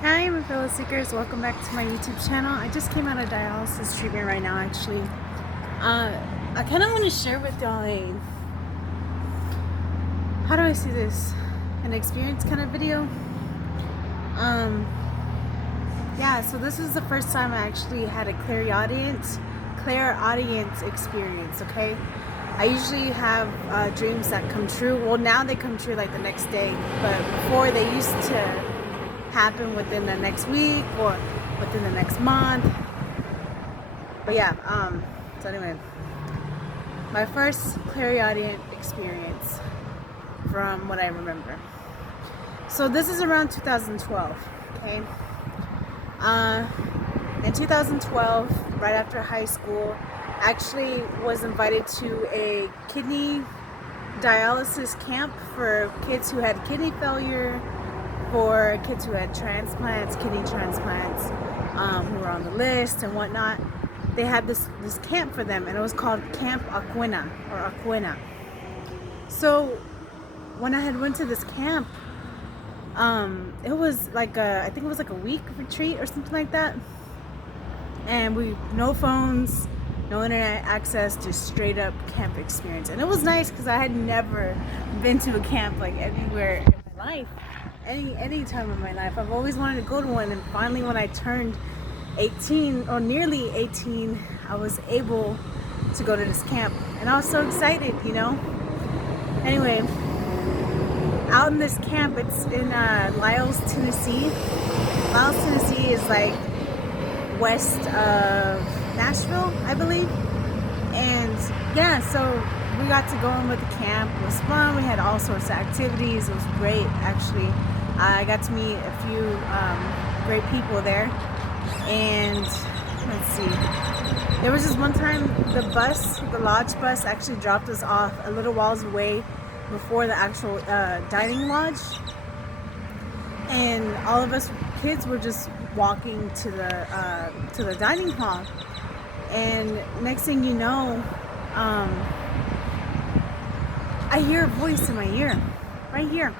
Hi, my fellow seekers. Welcome back to my YouTube channel. I just came out of dialysis treatment right now, actually. I kind of want to share with y'all how do I see this? An experience kind of video. Yeah, so this was the first time I actually had a clairaudient experience, okay? I usually have dreams that come true. Well, now they come true like the next day, but before they used to happen within the next week or within the next month. But yeah, so anyway, my first clairaudient experience from what I remember. So this is around 2012, okay? In 2012, right after high school, actually was invited to a kidney dialysis camp for kids who had kidney failure, for kids who had transplants, kidney transplants, who were on the list and whatnot. They had this camp for them, and it was called Camp Aquina. So when I had went to this camp, it was like I think it was like a week retreat or something like that. And no phones, no internet access, just straight up camp experience. And it was nice because I had never been to a camp like anywhere in my life, any time in my life. I've always wanted to go to one, and finally when I turned 18 or nearly 18, I was able to go to this camp, and I was so excited, you know. Anyway, out in this camp, it's in Lyles, Tennessee. Lyles, Tennessee is like west of Nashville, I believe. And yeah, so we got to go in with the camp. It was fun. We had all sorts of activities. It was great, actually. I got to meet a few great people there. And let's see, there was just one time the lodge bus actually dropped us off a little whiles away before the actual dining lodge, and all of us kids were just walking to the dining hall, and next thing you know, I hear a voice in my ear, right here,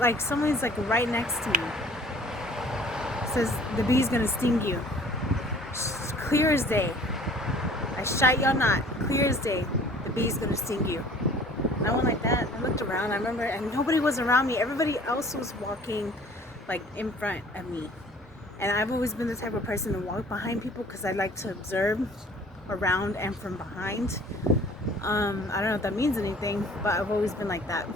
like someone's like right next to me. It says, "The bee's gonna sting you." It's clear as day. I shite y'all not. Clear as day. The bee's gonna sting you. And I went like that. I looked around. I remember, and nobody was around me. Everybody else was walking like in front of me. And I've always been the type of person to walk behind people because I like to observe around and from behind. I don't know if that means anything, but I've always been like that,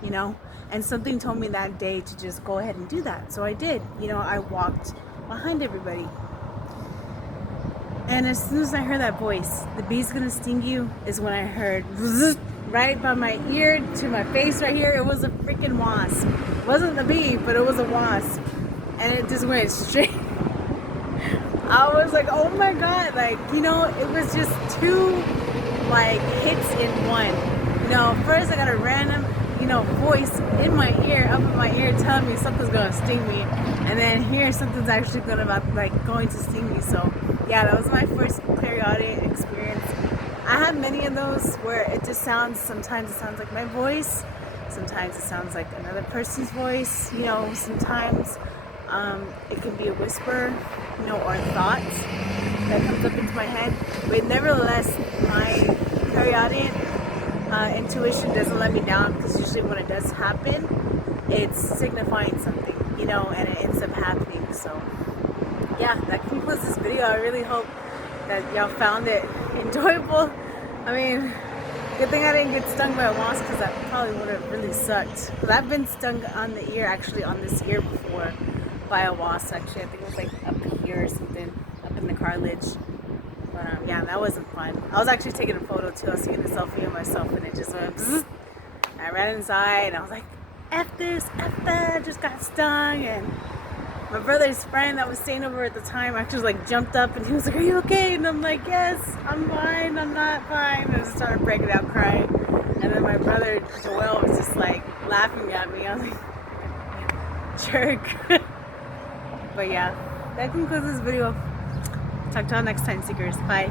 you know. And something told me that day to just go ahead and do that. So I did. You know, I walked behind everybody. And as soon as I heard that voice, "The bee's gonna sting you," is when I heard right by my ear to my face right here. It was a freaking wasp. It wasn't the bee, but it was a wasp. And it just went straight. I was like, oh my God. Like, you know, it was just two like hits in one. You know, first I got a random, you know, voice in my ear, up in my ear, telling me something's gonna sting me. And then here something's actually going to sting me. So yeah, that was my first clairaudient experience. I have many of those where it just sometimes it sounds like my voice, sometimes it sounds like another person's voice, you know, sometimes it can be a whisper, you know, or a thought that comes up into my head. But nevertheless, my clairaudient intuition doesn't let me down, because usually when it does happen, it's signifying something, you know, and it ends up happening. So yeah, that concludes this video. I really hope that y'all found it enjoyable. I mean, good thing I didn't get stung by a wasp, because that probably would have really sucked. But I've been stung on the ear, actually on this ear before, by a wasp. Actually, I think it was like up here or something, up in the cartilage. But yeah, that wasn't fun. I was actually taking a photo too. I was taking a selfie of myself, and it just went bzzz. I ran inside, and I was like, F this, F that, I just got stung. And my brother's friend that was staying over at the time actually like jumped up, and he was like, "Are you okay?" And I'm like, "Yes, I'm fine, I'm not fine." And I just started breaking out crying. And then my brother Joel was just like laughing at me. I was like, jerk. But yeah, that concludes this video. Talk to y'all next time, seekers. Bye.